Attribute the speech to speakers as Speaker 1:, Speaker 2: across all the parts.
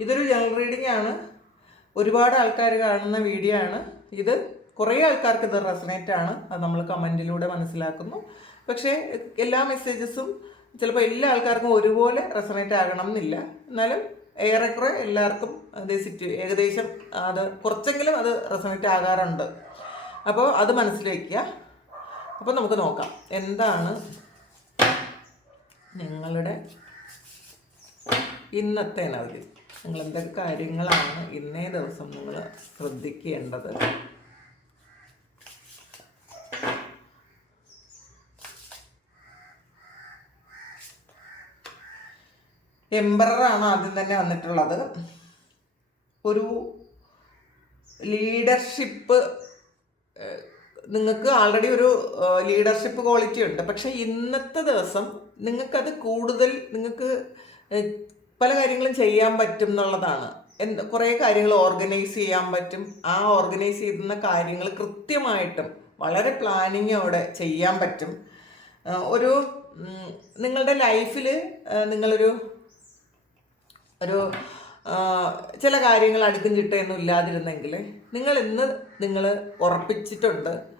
Speaker 1: ഇതൊരു general reading ആണ്. ഒരുപാട് ആൾക്കാർ കാണുന്ന വീഡിയോ ആണ്. ഇത് കുറേ ആൾക്കാർക്ക് ഇത് റെസനേറ്റ് ആണ്. അത് നമ്മൾ കമന്റിലൂടെ മനസ്സിലാക്കുന്നു. പക്ഷേ എല്ലാ മെസ്സേജസും ചിലപ്പോൾ എല്ലാ ആൾക്കാർക്കും ഒരുപോലെ റെസനേറ്റ് ആകണം എന്നില്ല. എന്നാലും ഏറെക്കുറെ എല്ലാവർക്കും അതേ സിറ്റു ഏകദേശം അത് കുറച്ചെങ്കിലും അത് റെസനേറ്റ് ആകാറുണ്ട്. അപ്പോൾ അത് മനസ്സിൽ വയ്ക്കുക അപ്പോൾ നമുക്ക് നോക്കാം. എന്താണ് നിങ്ങളുടെ ഇന്നത്തെ എനർജി നിങ്ങൾ എന്തൊക്കെ കാര്യങ്ങളാണ് ഇന്നേ ദിവസം നിങ്ങൾ ശ്രദ്ധിക്കേണ്ടത്? എംബറാണ് ആദ്യം തന്നെ വന്നിട്ടുള്ളത്. ഒരു ലീഡർഷിപ്പ് നിങ്ങൾക്ക് ആൾറെഡി ഒരു ലീഡർഷിപ്പ് ക്വാളിറ്റി ഉണ്ട്. പക്ഷെ ഇന്നത്തെ ദിവസം നിങ്ങൾക്കത് കൂടുതൽ നിങ്ങൾക്ക് പല കാര്യങ്ങളും ചെയ്യാൻ പറ്റും എന്നുള്ളതാണ്. എന്ത് കുറേ കാര്യങ്ങൾ ഓർഗനൈസ് ചെയ്യാൻ പറ്റും. ആ ഓർഗനൈസ് ചെയ്യുന്ന കാര്യങ്ങൾ കൃത്യമായിട്ടും വളരെ പ്ലാനിങ്ങോടെ ചെയ്യാൻ പറ്റും. ഒരു നിങ്ങളുടെ ലൈഫിൽ നിങ്ങളൊരു ഒരു ചില കാര്യങ്ങൾ അടുക്കും ചിട്ടയൊന്നും ഇല്ലാതിരുന്നെങ്കിൽ നിങ്ങൾ ഇന്ന് നിങ്ങൾ ഉറപ്പിച്ചിട്ടുണ്ട്.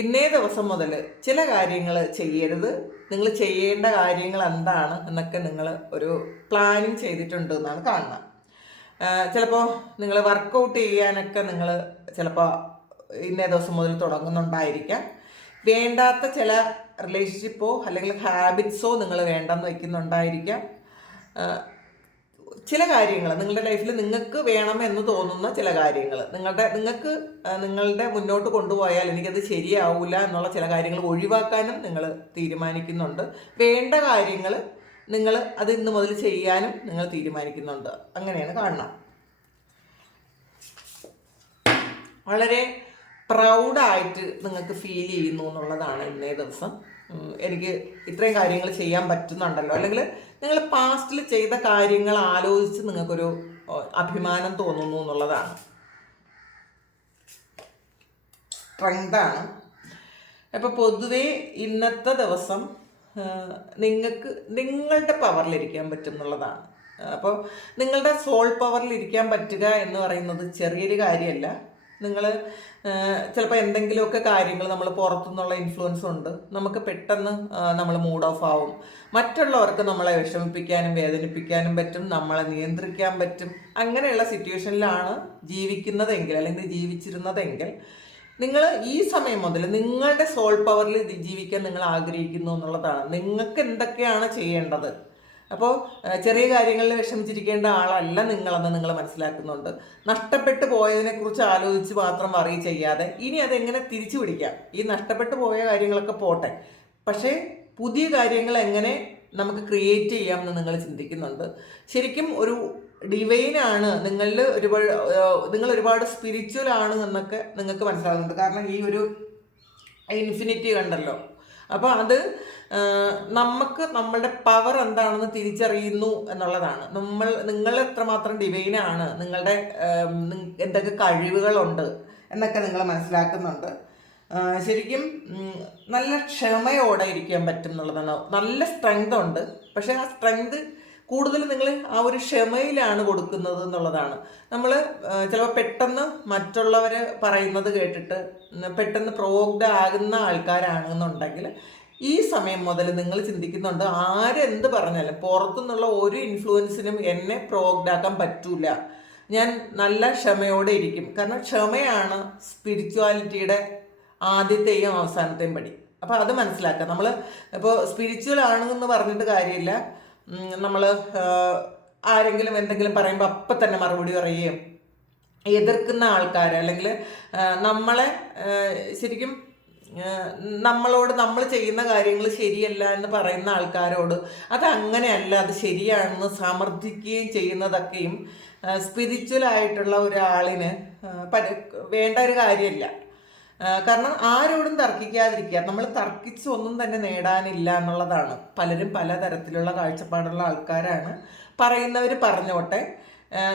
Speaker 1: ഇന്നേ ദിവസം മുതൽ ചില കാര്യങ്ങൾ ചെയ്യരുത്. നിങ്ങൾ ചെയ്യേണ്ട കാര്യങ്ങൾ എന്താണ് എന്നൊക്കെ നിങ്ങൾ ഒരു പ്ലാനിങ് ചെയ്തിട്ടുണ്ട് എന്നാണ് കാണുന്നത്. ചിലപ്പോൾ നിങ്ങൾ വർക്കൗട്ട് ചെയ്യാനൊക്കെ നിങ്ങൾ ചിലപ്പോൾ ഇന്നേ ദിവസം മുതൽ തുടങ്ങുന്നുണ്ടായിരിക്കാം. വേണ്ടാത്ത ചില റിലേഷൻഷിപ്പോ അല്ലെങ്കിൽ ഹാബിറ്റ്സോ നിങ്ങൾ വേണ്ടെന്ന് വയ്ക്കുന്നുണ്ടായിരിക്കാം. ചില കാര്യങ്ങൾ നിങ്ങളുടെ ലൈഫിൽ നിങ്ങൾക്ക് വേണം എന്ന് തോന്നുന്ന ചില കാര്യങ്ങൾ നിങ്ങളുടെ നിങ്ങൾക്ക് നിങ്ങളുടെ മുന്നോട്ട് കൊണ്ടുപോയാൽ എനിക്കത് ശരിയാവില്ല എന്നുള്ള ചില കാര്യങ്ങൾ ഒഴിവാക്കാനും നിങ്ങൾ തീരുമാനിക്കുന്നുണ്ട്. വേണ്ട കാര്യങ്ങൾ നിങ്ങൾ അത് ഇന്ന് മുതൽ ചെയ്യാനും നിങ്ങൾ തീരുമാനിക്കുന്നുണ്ട്. അങ്ങനെയാണ് കാണണം. വളരെ പ്രൗഡായിട്ട് നിങ്ങൾക്ക് ഫീൽ ചെയ്യുന്നു എന്നുള്ളതാണ് ഇന്നേ ദിവസം. എനിക്ക് ഇത്രയും കാര്യങ്ങൾ ചെയ്യാൻ പറ്റുന്നുണ്ടല്ലോ. അല്ലെങ്കിൽ നിങ്ങൾ പാസ്റ്റിൽ ചെയ്ത കാര്യങ്ങൾ ആലോചിച്ച് നിങ്ങൾക്കൊരു അഭിമാനം തോന്നുന്നു എന്നുള്ളതാണ്. സ്ട്രെങ്താണ് അപ്പോൾ പൊതുവേ ഇന്നത്തെ ദിവസം നിങ്ങൾക്ക് നിങ്ങളുടെ പവറിലിരിക്കാൻ പറ്റും എന്നുള്ളതാണ് അപ്പോൾ നിങ്ങളുടെ സോൾ പവറിലിരിക്കാൻ പറ്റുക എന്ന് പറയുന്നത് ചെറിയൊരു കാര്യമല്ല. നിങ്ങൾ ചിലപ്പോൾ എന്തെങ്കിലുമൊക്കെ കാര്യങ്ങൾ നമ്മൾ പുറത്തുനിന്നുള്ള ഇൻഫ്ലുവൻസ് ഉണ്ട്. നമുക്ക് പെട്ടെന്ന് നമ്മൾ മൂഡ് ഓഫ് ആവും. മറ്റുള്ളവർക്ക് നമ്മളെ വിഷമിപ്പിക്കാനും വേദനിപ്പിക്കാനും പറ്റും നമ്മളെ നിയന്ത്രിക്കാൻ പറ്റും. അങ്ങനെയുള്ള സിറ്റുവേഷനിലാണ് ജീവിക്കുന്നതെങ്കിൽ അല്ലെങ്കിൽ ജീവിച്ചിരുന്നതെങ്കിൽ നിങ്ങൾ ഈ സമയം മുതൽ നിങ്ങളുടെ സോൾ പവറിൽ ജീവിക്കാൻ നിങ്ങൾ ആഗ്രഹിക്കുന്നു എന്നുള്ളതാണ്. നിങ്ങൾക്ക് എന്തൊക്കെയാണ് ചെയ്യേണ്ടത്? അപ്പോൾ ചെറിയ കാര്യങ്ങളിൽ വിഷമിച്ചിരിക്കേണ്ട ആളല്ല നിങ്ങളെന്ന് നിങ്ങൾ മനസ്സിലാക്കുന്നുണ്ട്. നഷ്ടപ്പെട്ടു പോയതിനെക്കുറിച്ച് ആലോചിച്ച് മാത്രം വറി ചെയ്യാതെ ഇനി അതെങ്ങനെ തിരിച്ചു പിടിക്കാം? ഈ നഷ്ടപ്പെട്ടു പോയ കാര്യങ്ങളൊക്കെ പോട്ടെ. പക്ഷേ പുതിയ കാര്യങ്ങൾ എങ്ങനെ നമുക്ക് ക്രിയേറ്റ് ചെയ്യാമെന്ന് നിങ്ങൾ ചിന്തിക്കുന്നുണ്ട്. ശരിക്കും ഒരു ഡിവൈനാണ് നിങ്ങളിൽ ഒരുപാട് നിങ്ങൾ ഒരുപാട് സ്പിരിച്വൽ ആണ് എന്നൊക്കെ നിങ്ങൾക്ക് മനസ്സിലാകുന്നുണ്ട്. കാരണം ഈ ഒരു ഇൻഫിനിറ്റി കണ്ടല്ലോ. അപ്പോൾ അത് നമുക്ക് നമ്മളുടെ പവർ എന്താണെന്ന് തിരിച്ചറിയുന്നു എന്നുള്ളതാണ്. നമ്മൾ നിങ്ങൾ എത്രമാത്രം ഡിവൈനാണ് നിങ്ങളുടെ എന്തൊക്കെ കഴിവുകളുണ്ട് എന്നൊക്കെ നിങ്ങൾ മനസ്സിലാക്കുന്നുണ്ട്. ശരിക്കും നല്ല ക്ഷമയോടെ ഇരിക്കാൻ പറ്റും എന്നുള്ളതാണ്. നല്ല സ്ട്രെങ്ത് ഉണ്ട്. പക്ഷേ ആ സ്ട്രെങ്ത് കൂടുതൽ നിങ്ങൾ ആ ഒരു ക്ഷമയിലാണ് കൊടുക്കുന്നത് എന്നുള്ളതാണ്. നമ്മൾ ചിലപ്പോൾ പെട്ടെന്ന് മറ്റുള്ളവർ പറയുന്നത് കേട്ടിട്ട് പെട്ടെന്ന് പ്രോഗ്ഡ് ആകുന്ന ആൾക്കാരാണെന്നുണ്ടെങ്കിൽ ഈ സമയം മുതൽ നിങ്ങൾ ചിന്തിക്കുന്നുണ്ട് ആരെന്ത് പറഞ്ഞാലും പുറത്തുനിന്നുള്ള ഒരു ഇൻഫ്ലുവൻസിനും എന്നെ പ്രോഗ്ഡ് ആക്കാൻ പറ്റൂല. ഞാൻ നല്ല ക്ഷമയോടെ ഇരിക്കും. കാരണം ക്ഷമയാണ് സ്പിരിച്വാലിറ്റിയുടെ ആദ്യത്തെയും അവസാനത്തെയും പടി. അപ്പോൾ അത് മനസ്സിലാക്കുക നമ്മൾ ഇപ്പോൾ സ്പിരിച്വൽ ആണെന്ന് പറഞ്ഞിട്ട് കാര്യമില്ല. നമ്മൾ ആരെങ്കിലും എന്തെങ്കിലും പറയുമ്പോൾ അപ്പം തന്നെ മറുപടി പറയുകയും എതിർക്കുന്ന ആൾക്കാർ അല്ലെങ്കിൽ നമ്മളെ ശരിക്കും നമ്മളോട് നമ്മൾ ചെയ്യുന്ന കാര്യങ്ങൾ ശരിയല്ല എന്ന് പറയുന്ന ആൾക്കാരോട് അത് അങ്ങനെയല്ല അത് ശരിയാണെന്ന് സമർത്ഥിക്കുകയും ചെയ്യുന്നതൊക്കെയും സ്പിരിച്വൽ ആയിട്ടുള്ള ഒരാളിന് വേണ്ട ഒരു കാര്യമില്ല കാരണം ആരോടും തർക്കിക്കാതിരിക്കുക. നമ്മൾ തർക്കിച്ച് ഒന്നും തന്നെ നേടാനില്ല എന്നുള്ളതാണ്. പലരും പലതരത്തിലുള്ള കാഴ്ചപ്പാടുള്ള ആൾക്കാരാണ്. പറയുന്നവർ പറഞ്ഞോട്ടെ.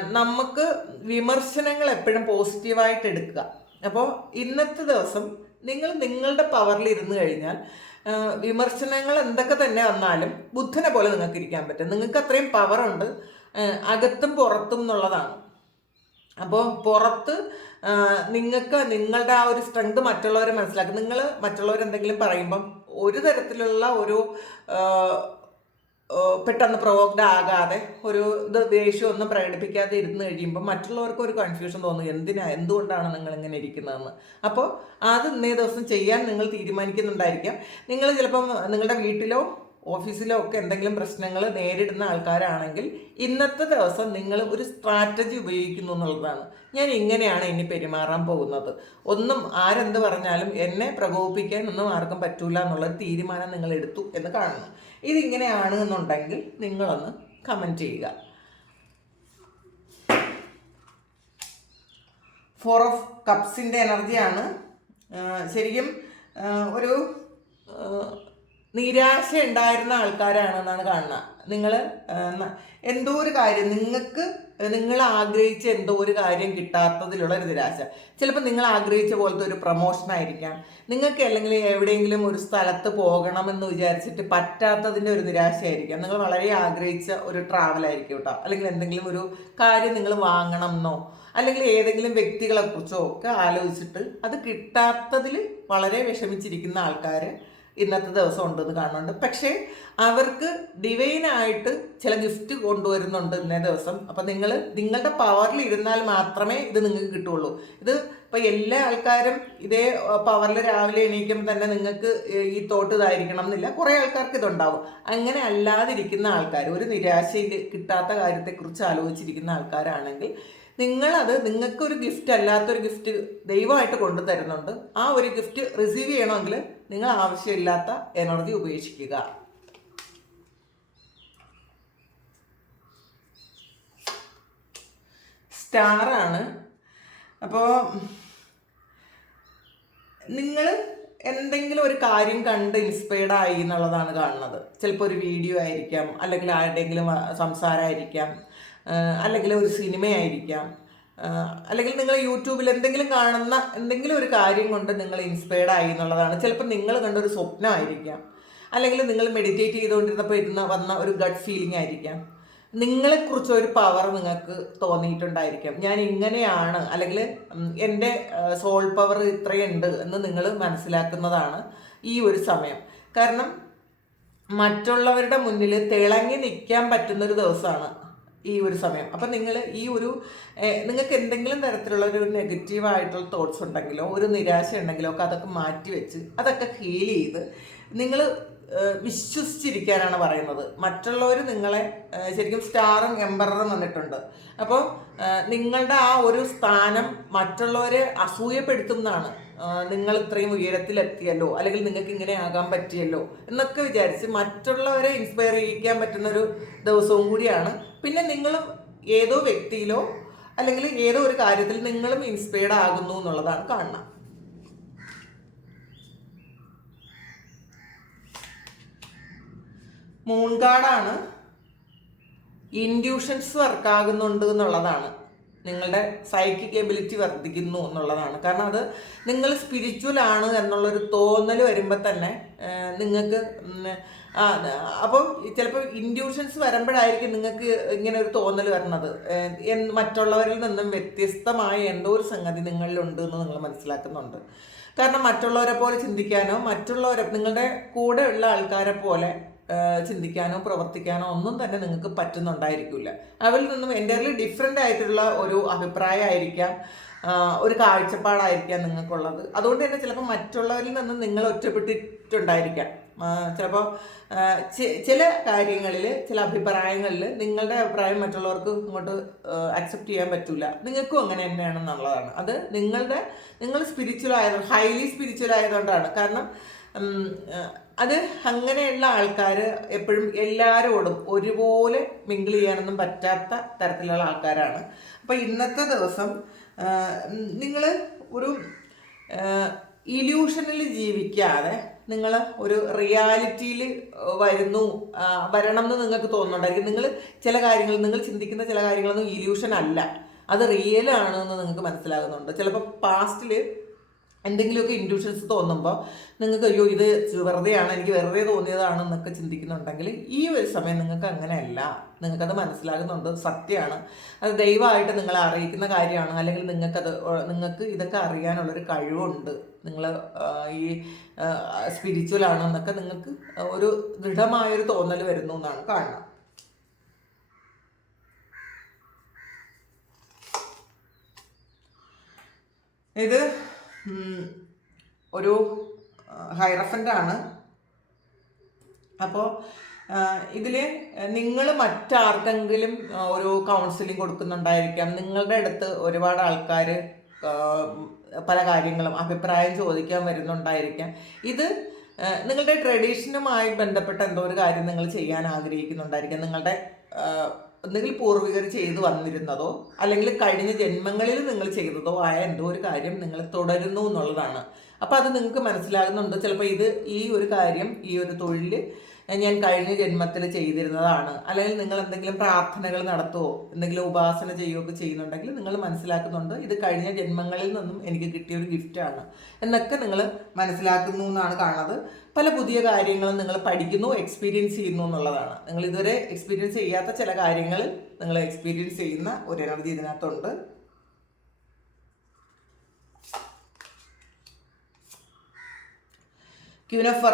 Speaker 1: നമുക്ക് വിമർശനങ്ങൾ എപ്പോഴും പോസിറ്റീവായിട്ട് എടുക്കുക. അപ്പോൾ ഇന്നത്തെ ദിവസം നിങ്ങൾ നിങ്ങളുടെ പവറിൽ ഇരുന്ന് കഴിഞ്ഞാൽ വിമർശനങ്ങൾ എന്തൊക്കെ തന്നെ വന്നാലും ബുദ്ധനെ പോലെ നിങ്ങൾക്ക് ഇരിക്കാൻ പറ്റും. നിങ്ങൾക്ക് അത്രയും പവറുണ്ട് അകത്തും പുറത്തും എന്നുള്ളതാണ്. അപ്പോൾ പുറത്ത് നിങ്ങൾക്ക് നിങ്ങളുടെ ആ ഒരു സ്ട്രെങ്ത് മറ്റുള്ളവരെ മനസ്സിലാക്കും. നിങ്ങൾ മറ്റുള്ളവർ എന്തെങ്കിലും പറയുമ്പം ഒരു തരത്തിലുള്ള ഒരു പെട്ടെന്ന് പ്രൊവോക്ഡ് ആകാതെ ഒരു ഇത് ദേഷ്യം ഒന്നും പ്രകടിപ്പിക്കാതെ ഇരുന്ന് കഴിയുമ്പോൾ മറ്റുള്ളവർക്ക് ഒരു കൺഫ്യൂഷൻ തോന്നും. എന്തിനാ? എന്തുകൊണ്ടാണ് നിങ്ങൾ ഇങ്ങനെ ഇരിക്കുന്നതെന്ന്. അപ്പോൾ അത് ഇന്നേ ദിവസം ചെയ്യാൻ നിങ്ങൾ തീരുമാനിക്കുന്നുണ്ടായിരിക്കാം. നിങ്ങൾ ചിലപ്പം നിങ്ങളുടെ വീട്ടിലോ ഓഫീസിലോ ഒക്കെ എന്തെങ്കിലും പ്രശ്നങ്ങൾ നേരിടുന്ന ആൾക്കാരാണെങ്കിൽ ഇന്നത്തെ ദിവസം നിങ്ങൾ ഒരു സ്ട്രാറ്റജി ഉപയോഗിക്കുന്നു എന്നുള്ളതാണ്. ഞാൻ ഇങ്ങനെയാണ് ഇനി പെരുമാറാൻ പോകുന്നത്. ഒന്നും ആരെന്ത് പറഞ്ഞാലും എന്നെ പ്രകോപിപ്പിക്കാൻ ഒന്നും ആർക്കും പറ്റൂല എന്നുള്ളൊരു തീരുമാനം നിങ്ങൾ എടുത്തു എന്ന് കാണുന്നു ഇതിങ്ങനെയാണ് എന്നുണ്ടെങ്കിൽ നിങ്ങളൊന്ന് കമന്റ് ചെയ്യുക. ഫോർ ഓഫ് കപ്സിന്റെ എനർജിയാണ് ശരിക്കും ഒരു നിരാശ ഉണ്ടായിരുന്ന ആൾക്കാരാണെന്നാണ് കാണുന്നത് നിങ്ങൾ എന്തോ ഒരു കാര്യം നിങ്ങൾക്ക് നിങ്ങൾ ആഗ്രഹിച്ച എന്തോ ഒരു കാര്യം കിട്ടാത്തതിലുള്ള ഒരു നിരാശ. ചിലപ്പോൾ നിങ്ങൾ ആഗ്രഹിച്ച പോലത്തെ ഒരു പ്രൊമോഷൻ ആയിരിക്കാം. നിങ്ങൾക്ക് അല്ലെങ്കിൽ എവിടെയെങ്കിലും ഒരു സ്ഥലത്ത് പോകണമെന്ന് വിചാരിച്ചിട്ട് പറ്റാത്തതിന്റെ ഒരു നിരാശയായിരിക്കാം. നിങ്ങൾ വളരെ ആഗ്രഹിച്ച ഒരു ട്രാവൽ ആയിരിക്കും കേട്ടോ. അല്ലെങ്കിൽ എന്തെങ്കിലും ഒരു കാര്യം നിങ്ങൾ വാങ്ങണം എന്നോ അല്ലെങ്കിൽ ഏതെങ്കിലും വ്യക്തികളെക്കുറിച്ചോ ഒക്കെ ആലോചിച്ചിട്ട് അത് കിട്ടാത്തതിൽ വളരെ വിഷമിച്ചിരിക്കുന്ന ആൾക്കാർ ഇന്നത്തെ ദിവസം ഉണ്ടെന്ന് കാണുന്നുണ്ട്. പക്ഷേ അവർക്ക് ഡിവൈനായിട്ട് ചില ഗിഫ്റ്റ് കൊണ്ടുവരുന്നുണ്ട് ഇന്നേ ദിവസം. അപ്പം നിങ്ങൾ നിങ്ങളുടെ പവറിൽ ഇരുന്നാൽ മാത്രമേ ഇത് നിങ്ങൾക്ക് കിട്ടുള്ളൂ. ഇത് ഇപ്പം എല്ലാ ആൾക്കാരും ഇതേ പവറിൽ രാവിലെ എണീക്കുമ്പോൾ തന്നെ നിങ്ങൾക്ക് ഈ തോട്ട് ഇതായിരിക്കണം എന്നില്ല. കുറേ ആൾക്കാർക്ക് ഇതുണ്ടാവും. അങ്ങനെ അല്ലാതിരിക്കുന്ന ആൾക്കാർ ഒരു നിരാശയിൽ കിട്ടാത്ത കാര്യത്തെക്കുറിച്ച് ആലോചിച്ചിരിക്കുന്ന ആൾക്കാരാണെങ്കിൽ നിങ്ങളത് നിങ്ങൾക്കൊരു ഗിഫ്റ്റ് അല്ലാത്തൊരു ഗിഫ്റ്റ് ദൈവമായിട്ട് കൊണ്ടു തരുന്നുണ്ട് ആ ഒരു ഗിഫ്റ്റ് റിസീവ് ചെയ്യണമെങ്കിൽ നിങ്ങൾ ആവശ്യമില്ലാത്ത എനർജി ഉപേക്ഷിക്കുക. സ്റ്റാറാണ് അപ്പോൾ നിങ്ങൾ എന്തെങ്കിലും ഒരു കാര്യം കണ്ട് ഇൻസ്പയർഡ് ആയി എന്നുള്ളതാണ് കാണുന്നത്. ചിലപ്പോൾ ഒരു വീഡിയോ ആയിരിക്കാം അല്ലെങ്കിൽ ആരുടെയെങ്കിലും സംസാരമായിരിക്കാം അല്ലെങ്കിൽ ഒരു സിനിമയായിരിക്കാം. അല്ലെങ്കിൽ നിങ്ങൾ യൂട്യൂബിൽ എന്തെങ്കിലും കാണുന്ന എന്തെങ്കിലും ഒരു കാര്യം കൊണ്ട് നിങ്ങൾ ഇൻസ്പയർഡ് ആയി എന്നുള്ളതാണ്. ചിലപ്പോൾ നിങ്ങൾ കണ്ട ഒരു സ്വപ്നമായിരിക്കാം. അല്ലെങ്കിൽ നിങ്ങൾ മെഡിറ്റേറ്റ് ചെയ്തുകൊണ്ടിരുന്നപ്പോൾ ഇരുന്ന വന്ന ഒരു ഗഡ് ഫീലിംഗ് ആയിരിക്കാം. നിങ്ങളെക്കുറിച്ച് ഒരു പവർ നിങ്ങൾക്ക് തോന്നിയിട്ടുണ്ടായിരിക്കാം. ഞാൻ ഇങ്ങനെയാണ് അല്ലെങ്കിൽ എന്റെ സോൾ പവർ ഇത്രയുണ്ട് എന്ന് നിങ്ങൾ മനസ്സിലാക്കുന്നതാണ് ഈ ഒരു സമയം. കാരണം മറ്റുള്ളവരുടെ മുന്നിൽ തിളങ്ങി നിൽക്കാൻ പറ്റുന്നൊരു ദിവസമാണ്. ഈ ഒരു സമയം. അപ്പം നിങ്ങൾ ഈ ഒരു നിങ്ങൾക്ക് എന്തെങ്കിലും തരത്തിലുള്ള ഒരു നെഗറ്റീവായിട്ടുള്ള തോട്ട്സ് ഉണ്ടെങ്കിലോ ഒരു നിരാശ ഉണ്ടെങ്കിലോ ഒക്കെ അതൊക്കെ മാറ്റി വെച്ച് അതൊക്കെ ഹീൽ ചെയ്ത് നിങ്ങൾ വിശ്വസിച്ചിരിക്കാനാണ് പറയുന്നത്. മറ്റുള്ളവർ നിങ്ങളെ ശരിക്കും സ്റ്റാറും എംബററും വന്നിട്ടുണ്ട്. അപ്പോൾ നിങ്ങളുടെ ആ ഒരു സ്ഥാനം മറ്റുള്ളവരെ അസൂയപ്പെടുത്തുന്നതാണ്. നിങ്ങൾ ഇത്രയും ഉയരത്തിലെത്തിയല്ലോ അല്ലെങ്കിൽ നിങ്ങൾക്ക് ഇങ്ങനെ ആകാൻ പറ്റിയല്ലോ എന്നൊക്കെ വിചാരിച്ച് മറ്റുള്ളവരെ ഇൻസ്പയർ ചെയ്യിക്കാൻ പറ്റുന്ന ഒരു ദിവസവും കൂടിയാണ് പിന്നെ നിങ്ങൾ ഏതോ വ്യക്തിയിലോ അല്ലെങ്കിൽ ഏതോ ഒരു കാര്യത്തിൽ നിങ്ങളും ഇൻസ്പയർഡ് ആകുന്നു എന്നുള്ളതാണ് കാണണം മൂൺ കാർഡാണ് ഇൻഡ്യൂഷൻസ് വർക്കാകുന്നുണ്ട് എന്നുള്ളതാണ്. നിങ്ങളുടെ സൈക്കിക് എബിലിറ്റി വർദ്ധിക്കുന്നു എന്നുള്ളതാണ്. കാരണം അത് നിങ്ങൾ സ്പിരിച്വൽ ആണ് എന്നുള്ളൊരു തോന്നൽ വരുമ്പോൾ തന്നെ നിങ്ങൾക്ക് അപ്പം ചിലപ്പോൾ ഇൻഡ്യൂഷൻസ് വരുമ്പോഴായിരിക്കും നിങ്ങൾക്ക് ഇങ്ങനെ ഒരു തോന്നൽ വരുന്നത് മറ്റുള്ളവരിൽ നിന്നും വ്യത്യസ്തമായ എന്തോ ഒരു സംഗതി നിങ്ങളിലുണ്ട് എന്ന് നിങ്ങൾ മനസ്സിലാക്കുന്നുണ്ട്. കാരണം മറ്റുള്ളവരെ പോലെ ചിന്തിക്കാനോ മറ്റുള്ളവരെ നിങ്ങളുടെ കൂടെ ഉള്ള ആൾക്കാരെ പോലെ ചിന്തിക്കാനോ പ്രവർത്തിക്കാനോ ഒന്നും തന്നെ നിങ്ങൾക്ക് പറ്റുന്നുണ്ടായിരിക്കില്ല അവരിൽ നിന്നും എന്റയർലി ഡിഫറെന്റ് ആയിട്ടുള്ള ഒരു അഭിപ്രായമായിരിക്കാം ഒരു കാഴ്ചപ്പാടായിരിക്കാം നിങ്ങൾക്കുള്ളത്. അതുകൊണ്ട് തന്നെ ചിലപ്പോൾ മറ്റുള്ളവരിൽ നിന്നും നിങ്ങൾ ഒറ്റപ്പെട്ടിട്ടുണ്ടായിരിക്കാം. ചിലപ്പോൾ ചില കാര്യങ്ങളിൽ ചില അഭിപ്രായങ്ങളിൽ നിങ്ങളുടെ അഭിപ്രായം മറ്റുള്ളവർക്ക് ഇങ്ങോട്ട് അക്സെപ്റ്റ് ചെയ്യാൻ പറ്റില്ല നിങ്ങൾക്കും അങ്ങനെ തന്നെയാണെന്നുള്ളതാണ്. അത് നിങ്ങളുടെ നിങ്ങൾ സ്പിരിച്വൽ ആയത് ഹൈലി സ്പിരിച്വൽ ആയതുകൊണ്ടാണ്. കാരണം അത് അങ്ങനെയുള്ള ആൾക്കാർ എപ്പോഴും എല്ലാവരോടും ഒരുപോലെ മിങ്കിൾ ചെയ്യാനൊന്നും പറ്റാത്ത തരത്തിലുള്ള ആൾക്കാരാണ്. അപ്പോൾ ഇന്നത്തെ ദിവസം നിങ്ങൾ ഒരു ഇല്യൂഷനിൽ ജീവിക്കാതെ നിങ്ങൾ ഒരു റിയാലിറ്റിയിൽ വരുന്നു വരണം എന്ന് നിങ്ങൾക്ക് തോന്നുന്നുണ്ടായിരിക്കും. നിങ്ങൾ ചില കാര്യങ്ങൾ നിങ്ങൾ ചിന്തിക്കുന്ന ചില കാര്യങ്ങളൊന്നും ഇല്യൂഷൻ അല്ല. അത് റിയൽ ആണെന്ന് നിങ്ങൾക്ക് മനസ്സിലാകുന്നുണ്ട്. ചിലപ്പോൾ പാസ്റ്റിൽ എന്തെങ്കിലുമൊക്കെ ഇൻഡ്യൂഷൻസ് തോന്നുമ്പോൾ നിങ്ങൾക്ക് അയ്യോ ഇത് വെറുതെയാണ് എനിക്ക് വെറുതെ തോന്നിയതാണ് എന്നൊക്കെ ചിന്തിക്കുന്നുണ്ടെങ്കിൽ ഈ ഒരു സമയം നിങ്ങൾക്ക് അങ്ങനെയല്ല. നിങ്ങൾക്കത് മനസ്സിലാകുന്നുണ്ട് സത്യമാണ്. അത് ദൈവമായിട്ട് നിങ്ങളെ അറിയിക്കുന്ന കാര്യമാണ്. അല്ലെങ്കിൽ നിങ്ങൾക്കത് നിങ്ങൾക്ക് ഇതൊക്കെ അറിയാനുള്ളൊരു കഴിവുണ്ട്. നിങ്ങൾ ഈ സ്പിരിച്വൽ ആണെന്നൊക്കെ നിങ്ങൾക്ക് ഒരു ദൃഢമായൊരു തോന്നൽ വരുന്നു എന്നാണ് കാണുന്നത്. ഇത് ഒരു ഹൈറഫന്റാണ്. അപ്പോൾ ഇതിൽ നിങ്ങൾ മറ്റാർക്കെങ്കിലും ഒരു കൗൺസിലിംഗ് കൊടുക്കുന്നുണ്ടായിരിക്കാം. നിങ്ങളുടെ അടുത്ത് ഒരുപാട് ആൾക്കാർ പല കാര്യങ്ങളും അഭിപ്രായം ചോദിക്കാൻ വരുന്നുണ്ടായിരിക്കാം. ഇത് നിങ്ങളുടെ ട്രഡീഷനുമായി ബന്ധപ്പെട്ട എന്തോ ഒരു കാര്യം നിങ്ങൾ ചെയ്യാൻ ആഗ്രഹിക്കുന്നുണ്ടായിരിക്കാം. നിങ്ങളുടെ ഒന്നുകിൽ പൂർവികർ ചെയ്തു വന്നിരുന്നതോ അല്ലെങ്കിൽ കഴിഞ്ഞ ജന്മങ്ങളിൽ നിങ്ങൾ ചെയ്തതോ ആയ എന്തോ ഒരു കാര്യം നിങ്ങൾ തുടരുന്നു എന്നുള്ളതാണ്. അപ്പോൾ അത് നിങ്ങൾക്ക് മനസ്സിലാകുന്നുണ്ട്. ചിലപ്പോൾ ഇത് ഈ ഒരു കാര്യം ഈ ഒരു തൊഴിൽ ഞാൻ കഴിഞ്ഞ ജന്മത്തിൽ ചെയ്തിരുന്നതാണ്. അല്ലെങ്കിൽ നിങ്ങൾ എന്തെങ്കിലും പ്രാർത്ഥനകൾ നടത്തുമോ എന്തെങ്കിലും ഉപാസന ചെയ്യുകയൊക്കെ ചെയ്യുന്നുണ്ടെങ്കിൽ നിങ്ങൾ മനസ്സിലാക്കുന്നുണ്ട് ഇത് കഴിഞ്ഞ ജന്മങ്ങളിൽ നിന്നും എനിക്ക് കിട്ടിയ ഒരു ഗിഫ്റ്റാണ് എന്നൊക്കെ നിങ്ങൾ മനസ്സിലാക്കുന്നു എന്നാണ് കാണുന്നത്. പല പുതിയ കാര്യങ്ങളും നിങ്ങൾ പഠിക്കുന്നു എക്സ്പീരിയൻസ് ചെയ്യുന്നു എന്നുള്ളതാണ്. നിങ്ങൾ ഇതുവരെ എക്സ്പീരിയൻസ് ചെയ്യാത്ത ചില കാര്യങ്ങൾ നിങ്ങൾ എക്സ്പീരിയൻസ് ചെയ്യുന്ന ഒരു എനർജി ഇതിനകത്തുണ്ട്. ക്യൂൻ ഓഫ്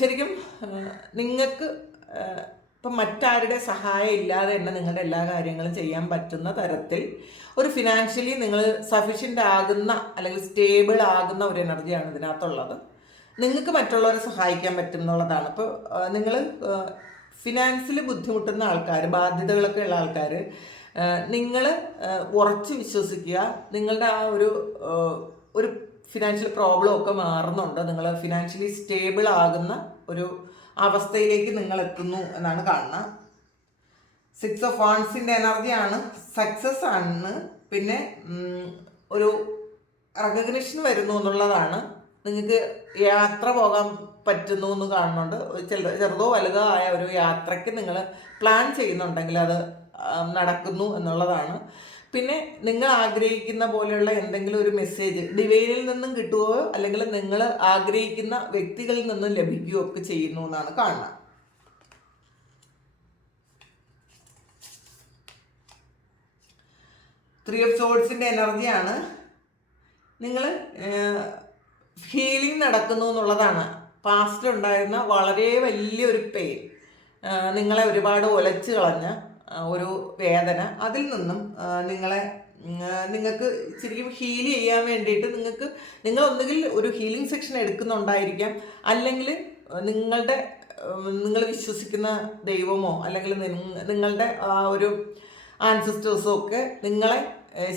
Speaker 1: ശരിക്കും നിങ്ങൾക്ക് ഇപ്പം മറ്റാരുടെ സഹായം ഇല്ലാതെ തന്നെ നിങ്ങളുടെ എല്ലാ കാര്യങ്ങളും ചെയ്യാൻ പറ്റുന്ന തരത്തിൽ ഒരു ഫിനാൻഷ്യലി നിങ്ങൾ സഫീഷ്യന്റ് ആകുന്ന അല്ലെങ്കിൽ സ്റ്റേബിൾ ആകുന്ന ഒരു എനർജിയാണ് ഇതിനകത്തുള്ളത്. നിങ്ങൾക്ക് മറ്റുള്ളവരെ സഹായിക്കാൻ പറ്റും എന്നുള്ളതാണ്. അപ്പോൾ നിങ്ങൾ ഫിനാൻസിൽ ബുദ്ധിമുട്ടുന്ന ആൾക്കാർ ബാധ്യതകളൊക്കെ ഉള്ള ആൾക്കാർ നിങ്ങൾ ഉറച്ച് വിശ്വസിക്കുക. നിങ്ങളുടെ ആ ഒരു ഒരു ഫിനാൻഷ്യൽ പ്രോബ്ലം ഒക്കെ മാറുന്നുണ്ട്. നിങ്ങൾ ഫിനാൻഷ്യലി സ്റ്റേബിൾ ആകുന്ന ഒരു അവസ്ഥയിലേക്ക് നിങ്ങൾ എത്തുന്നു എന്നാണ് കാണുന്നത് സിക്സ് ഓഫ് വാൺസിന്റെ എനർജിയാണ് സക്സസ് ആണ് പിന്നെ ഒരു റെക്കഗ്നിഷൻ വരുന്നു എന്നുള്ളതാണ്. നിങ്ങൾക്ക് യാത്ര പോകാൻ പറ്റുന്നു എന്ന് കാണുന്നുണ്ട്. ചെറു ചെറുതോ വലുതോ ആയ ഒരു യാത്രയ്ക്ക് നിങ്ങൾ പ്ലാൻ ചെയ്യുന്നുണ്ടെങ്കിൽ അത് നടക്കുന്നു എന്നുള്ളതാണ്. പിന്നെ നിങ്ങൾ ആഗ്രഹിക്കുന്ന പോലെയുള്ള എന്തെങ്കിലും ഒരു മെസ്സേജ് ഡിവൈനിൽ നിന്നും കിട്ടുകയോ അല്ലെങ്കിൽ നിങ്ങൾ ആഗ്രഹിക്കുന്ന വ്യക്തികളിൽ നിന്നും ലഭിക്കുകയോ ഒക്കെ ചെയ്യുന്നു എന്നാണ് കാണുന്നത് ത്രീ ഓഫ് സോൾസിന്റെ എനർജിയാണ് നിങ്ങൾ ഹീലിംഗ് നടക്കുന്നു എന്നുള്ളതാണ്. പാസ്റ്റിൽ ഉണ്ടായിരുന്ന വളരെ വലിയൊരു പെയിൻ നിങ്ങളെ ഒരുപാട് ഒലച്ചു കളഞ്ഞ. ഒരു വേദന. അതിൽ നിന്നും നിങ്ങളെ നിങ്ങൾക്ക് ശരിക്കും ഹീൽ ചെയ്യാൻ വേണ്ടിയിട്ട് നിങ്ങൾക്ക് നിങ്ങൾ ഒന്നുകിൽ ഒരു ഹീലിംഗ് സെക്ഷൻ എടുക്കുന്നുണ്ടായിരിക്കാം. അല്ലെങ്കിൽ നിങ്ങളുടെ നിങ്ങൾ വിശ്വസിക്കുന്ന ദൈവമോ അല്ലെങ്കിൽ നിങ്ങളുടെ ആ ഒരു ആൻസിസ്റ്റേഴ്സും ഒക്കെ നിങ്ങളെ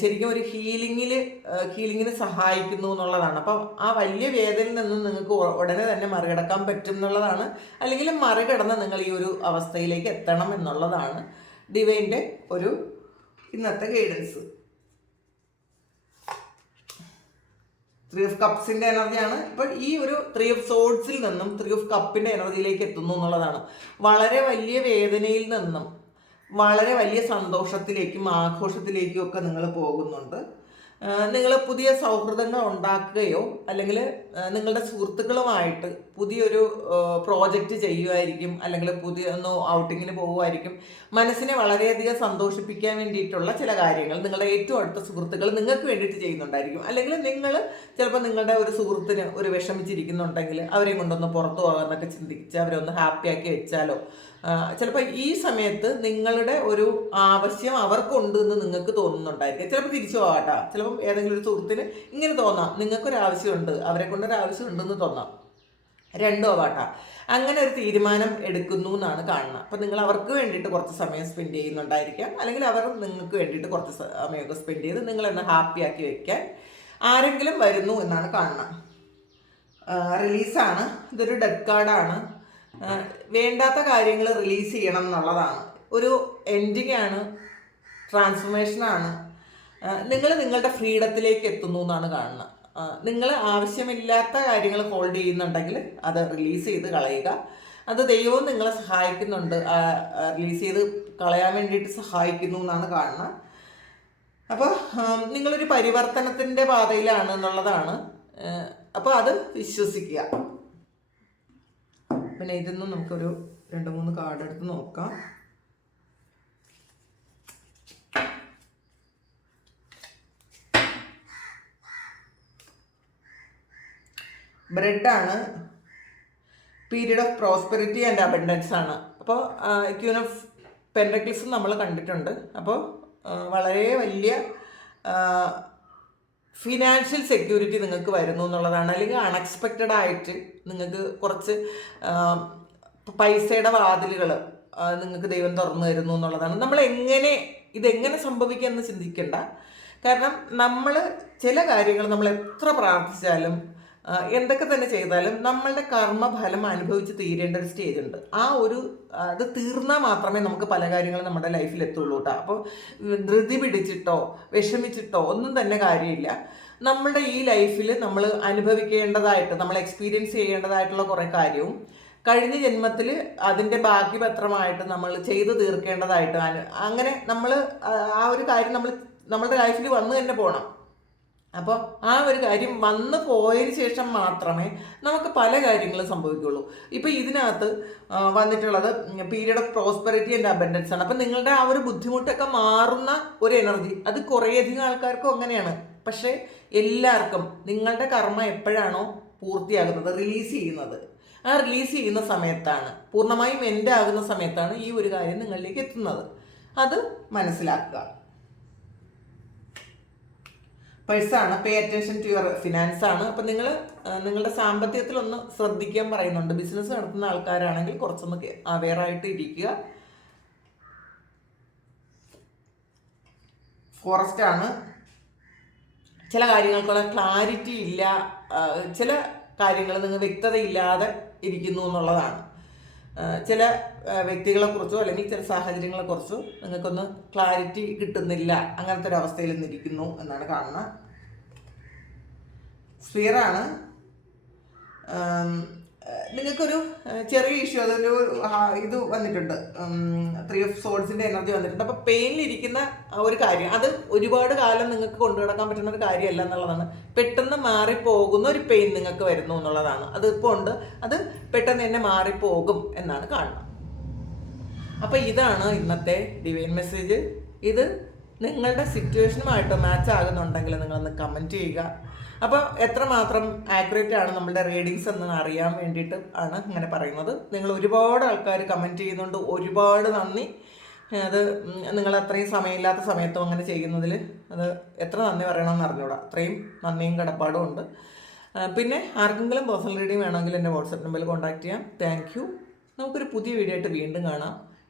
Speaker 1: ശരിക്കും ഒരു ഹീലിങ്ങിൽ ഹീലിങ്ങിന് സഹായിക്കുന്നു എന്നുള്ളതാണ്. അപ്പം ആ വലിയ വേദനയിൽ നിന്നും നിങ്ങൾക്ക് ഉടനെ തന്നെ മറികടക്കാൻ പറ്റും എന്നുള്ളതാണ്. അല്ലെങ്കിൽ മറികടന്ന് നിങ്ങൾ ഈ ഒരു അവസ്ഥയിലേക്ക് എത്തണം എന്നുള്ളതാണ്. ഡിവൈന്റെ ഒരു ഇന്നത്തെ ഗൈഡൻസ്. ത്രീ ഓഫ് കപ്സിന്റെ എനർജിയാണ് ഇപ്പൊ ഈ ഒരു ത്രീ ഓഫ് സോഡ്സിൽ നിന്നും ത്രീ ഓഫ് കപ്പിന്റെ എനർജിയിലേക്ക് എത്തുന്നു എന്നുള്ളതാണ്. വളരെ വലിയ വേദനയിൽ നിന്നും വളരെ വലിയ സന്തോഷത്തിലേക്കും ആഘോഷത്തിലേക്കും ഒക്കെ നിങ്ങൾ പോകുന്നുണ്ട്. നിങ്ങൾ പുതിയ സൗഹൃദങ്ങൾ ഉണ്ടാക്കുകയോ അല്ലെങ്കിൽ നിങ്ങളുടെ സുഹൃത്തുക്കളുമായിട്ട് പുതിയൊരു പ്രോജക്റ്റ് ചെയ്യുമായിരിക്കും അല്ലെങ്കിൽ പുതിയ ഒന്ന് ഔട്ടിങ്ങിന് പോകുമായിരിക്കും മനസ്സിനെ വളരെയധികം സന്തോഷിപ്പിക്കാൻ വേണ്ടിയിട്ടുള്ള ചില കാര്യങ്ങൾ നിങ്ങളുടെ ഏറ്റവും അടുത്ത സുഹൃത്തുക്കൾ നിങ്ങൾക്ക് വേണ്ടിയിട്ട് ചെയ്യുന്നുണ്ടായിരിക്കും. അല്ലെങ്കിൽ നിങ്ങൾ ചിലപ്പോൾ നിങ്ങളുടെ ഒരു സുഹൃത്തിന് ഒരു വിഷമിച്ചിരിക്കുന്നുണ്ടെങ്കിൽ അവരെ കൊണ്ടൊന്ന് പുറത്തു പോകാമെന്നൊക്കെ ചിന്തിച്ച് അവരെ ഒന്ന് ഹാപ്പിയാക്കി വെച്ചാലോ? ചിലപ്പോൾ ഈ സമയത്ത് നിങ്ങളുടെ ഒരു ആവശ്യം അവർക്കുണ്ട് എന്ന് നിങ്ങൾക്ക് തോന്നുന്നുണ്ടായിരിക്കും. ചിലപ്പോൾ തിരിച്ചു പോകാട്ടോ ചിലപ്പോൾ ഏതെങ്കിലും ഒരു സുഹൃത്തിന് ഇങ്ങനെ തോന്നാം. നിങ്ങൾക്കൊരു ആവശ്യമുണ്ട്. അവരെ കൊണ്ടൊരു ആവശ്യം ഉണ്ടെന്ന് തോന്നാം. രണ്ടോ വാട്ട അങ്ങനെ ഒരു തീരുമാനം എടുക്കുന്നു എന്നാണ് കാണുന്നത്. അപ്പം നിങ്ങൾ അവർക്ക് വേണ്ടിയിട്ട് കുറച്ച് സമയം സ്പെൻഡ് ചെയ്യുന്നുണ്ടായിരിക്കാം. അല്ലെങ്കിൽ അവർ നിങ്ങൾക്ക് വേണ്ടിയിട്ട് കുറച്ച് സമയമൊക്കെ സ്പെൻഡ് ചെയ്ത് നിങ്ങളെന്ന് ഹാപ്പിയാക്കി വയ്ക്കാൻ ആരെങ്കിലും വരുന്നു എന്നാണ് കാണുന്നത്. റിലീസാണ് ഇതൊരു ഡെഡ് കാർഡാണ് വേണ്ടാത്ത കാര്യങ്ങൾ റിലീസ് ചെയ്യണം എന്നുള്ളതാണ്. ഒരു എൻഡിങ് ആണ് ട്രാൻസ്ഫർമേഷനാണ് നിങ്ങൾ നിങ്ങളുടെ ഫ്രീഡത്തിലേക്ക് എത്തുന്നു എന്നാണ് കാണുന്നത്. നിങ്ങൾ ആവശ്യമില്ലാത്ത കാര്യങ്ങൾ ഹോൾഡ് ചെയ്യുന്നുണ്ടെങ്കിൽ അത് റിലീസ് ചെയ്ത് കളയുക. അത് ദൈവവും നിങ്ങളെ സഹായിക്കുന്നുണ്ട്. റിലീസ് ചെയ്ത് കളയാൻ വേണ്ടിയിട്ട് സഹായിക്കുന്നു എന്നാണ് കാണുന്നത്. അപ്പോൾ നിങ്ങളൊരു പരിവർത്തനത്തിന്റെ പാതയിലാണ് എന്നുള്ളതാണ്. അപ്പോൾ അത് വിശ്വസിക്കുക. പിന്നെ ഇതിൽ ഇതിന്ന് നമുക്കൊരു രണ്ട് മൂന്ന് കാർഡ് എടുത്ത് നോക്കാം. ബ്രെഡാണ്. Period of prosperity and abundance ആണ്. അപ്പോൾ ക്യൂൻ ഓഫ് പെൻഡക്ലിസും നമ്മൾ കണ്ടിട്ടുണ്ട്. അപ്പോൾ വളരെ വലിയ ഫിനാൻഷ്യൽ സെക്യൂരിറ്റി നിങ്ങൾക്ക് വരുന്നു എന്നുള്ളതാണ്. അല്ലെങ്കിൽ അൺഎക്സ്പെക്റ്റഡ് ആയിട്ട് നിങ്ങൾക്ക് കുറച്ച് പൈസയുടെ വാതിലുകൾ നിങ്ങൾക്ക് ദൈവം തുറന്നു തരുന്നു എന്നുള്ളതാണ്. നമ്മൾ എങ്ങനെ ഇതെങ്ങനെ സംഭവിക്കുമെന്ന് ചിന്തിക്കേണ്ട. കാരണം നമ്മൾ ചില കാര്യങ്ങൾ നമ്മൾ എത്ര പ്രാർത്ഥിച്ചാലും എന്തൊക്കെ തന്നെ ചെയ്താലും നമ്മളുടെ കർമ്മഫലം അനുഭവിച്ച് തീരേണ്ട ഒരു സ്റ്റേജ് ഉണ്ട്. ആ ഒരു അത് തീർന്നാൽ മാത്രമേ നമുക്ക് പല കാര്യങ്ങളും നമ്മുടെ ലൈഫിൽ എത്തുള്ളൂ കേട്ടോ അപ്പോൾ ധൃതി പിടിച്ചിട്ടോ വിഷമിച്ചിട്ടോ ഒന്നും തന്നെ കാര്യമില്ല. നമ്മുടെ ഈ ലൈഫിൽ നമ്മൾ അനുഭവിക്കേണ്ടതായിട്ട് നമ്മൾ എക്സ്പീരിയൻസ് ചെയ്യേണ്ടതായിട്ടുള്ള കുറേ കാര്യവും കഴിഞ്ഞ ജന്മത്തിൽ അതിന്റെ ബാക്കി പത്രമായിട്ട് നമ്മൾ ചെയ്തു തീർക്കേണ്ടതായിട്ട് അങ്ങനെ നമ്മൾ ആ ഒരു കാര്യം നമ്മൾ നമ്മുടെ ലൈഫിൽ വന്നു തന്നെ പോകണം അപ്പോൾ ആ ഒരു കാര്യം വന്നു പോയതിന് ശേഷം മാത്രമേ നമുക്ക് പല കാര്യങ്ങളും സംഭവിക്കുള്ളൂ. ഇപ്പോൾ ഇതിനകത്ത് വന്നിട്ടുള്ളത് period of prosperity and abundance ആണ്. അപ്പം നിങ്ങളുടെ ആ ഒരു ബുദ്ധിമുട്ടൊക്കെ മാറുന്ന ഒരു എനർജി അത് കുറേയധികം ആൾക്കാർക്കും അങ്ങനെയാണ്. പക്ഷേ എല്ലാവർക്കും നിങ്ങളുടെ കർമ്മ എപ്പോഴാണോ പൂർത്തിയാകുന്നത് റിലീസ് ചെയ്യുന്നത്. ആ റിലീസ് ചെയ്യുന്ന സമയത്താണ് പൂർണമായും എന്റെ ആകുന്ന സമയത്താണ് ഈ ഒരു കാര്യം നിങ്ങളിലേക്ക് എത്തുന്നത്. അത് മനസ്സിലാക്കുക. പേഴ്സാണ് pay attention to your finance ആണ്. അപ്പം നിങ്ങൾ നിങ്ങളുടെ സാമ്പത്തികത്തിൽ ഒന്ന് ശ്രദ്ധിക്കാൻ പറയുന്നുണ്ട്. ബിസിനസ് നടത്തുന്ന ആൾക്കാരാണെങ്കിൽ കുറച്ചൊന്ന് അവെയർ ആയിട്ട് ഇരിക്കുക. ഫോറസ്റ്റ് ആണ്. ചില കാര്യങ്ങൾക്കുള്ള ക്ലാരിറ്റി ഇല്ല. ചില കാര്യങ്ങൾ നിങ്ങൾ വ്യക്തതയില്ലാതെ ഇരിക്കുന്നു എന്നുള്ളതാണ്. ചില വ്യക്തികളെ വ്യക്തികളെക്കുറിച്ചോ അല്ലെങ്കിൽ ചില സാഹചര്യങ്ങളെ സാഹചര്യങ്ങളെക്കുറിച്ചോ നിങ്ങൾക്കൊന്ന് ക്ലാരിറ്റി കിട്ടുന്നില്ല. അങ്ങനത്തെ ഒരു അവസ്ഥയിൽ നിന്നിരിക്കുന്നു എന്നാണ് കാണുന്നത്. സ്ഫിയറാണ് നിങ്ങൾക്കൊരു ചെറിയ ഇഷ്യൂ അതൊരു ഇത് വന്നിട്ടുണ്ട്. ത്രീ ഓഫ് സോഡ്സിന്റെ എനർജി വന്നിട്ടുണ്ട്. അപ്പോൾ പെയിനിലിരിക്കുന്ന ഒരു കാര്യം അത് ഒരുപാട് കാലം നിങ്ങൾക്ക് കൊണ്ടു നടക്കാൻ പറ്റുന്ന ഒരു കാര്യമല്ല എന്നുള്ളതാണ്. പെട്ടെന്ന് മാറിപ്പോകുന്ന ഒരു പെയിൻ നിങ്ങൾക്ക് വരുന്നു എന്നുള്ളതാണ്. അത് ഇപ്പോൾ ഉണ്ട്. അത് പെട്ടെന്ന് തന്നെ മാറിപ്പോകും എന്നാണ് കാണുന്നത്. അപ്പോൾ ഇതാണ് ഇന്നത്തെ ഡിവൈൻ മെസ്സേജ് ഇത് നിങ്ങളുടെ സിറ്റുവേഷനുമായിട്ട് മാച്ച് ആകുന്നുണ്ടെങ്കിൽ നിങ്ങളൊന്ന് കമന്റ് ചെയ്യുക. അപ്പോൾ എത്രമാത്രം ആക്യുറേറ്റ് ആണ് നമ്മളുടെ റീഡിങ്സ് എന്ന് അറിയാൻ വേണ്ടിയിട്ട് ആണ് ഇങ്ങനെ പറയുന്നത്. നിങ്ങൾ ഒരുപാട് ആൾക്കാർ കമന്റ് ചെയ്യുന്നുണ്ട്. ഒരുപാട് നന്ദി. അത് നിങ്ങൾ അത്രയും സമയമില്ലാത്ത സമയത്തും അങ്ങനെ ചെയ്യുന്നതിൽ അത് എത്ര നന്ദി പറയണമെന്ന് അറിഞ്ഞൂടാ. അത്രയും നന്ദിയും കടപ്പാടും ഉണ്ട്. പിന്നെ ആർക്കെങ്കിലും പേഴ്സണൽ റീഡിങ് വേണമെങ്കിൽ എന്റെ വാട്സപ്പ് നമ്പറിൽ കോൺടാക്ട് ചെയ്യാം. താങ്ക് യു നമുക്കൊരു പുതിയ വീഡിയോ ആയിട്ട് വീണ്ടും കാണാം.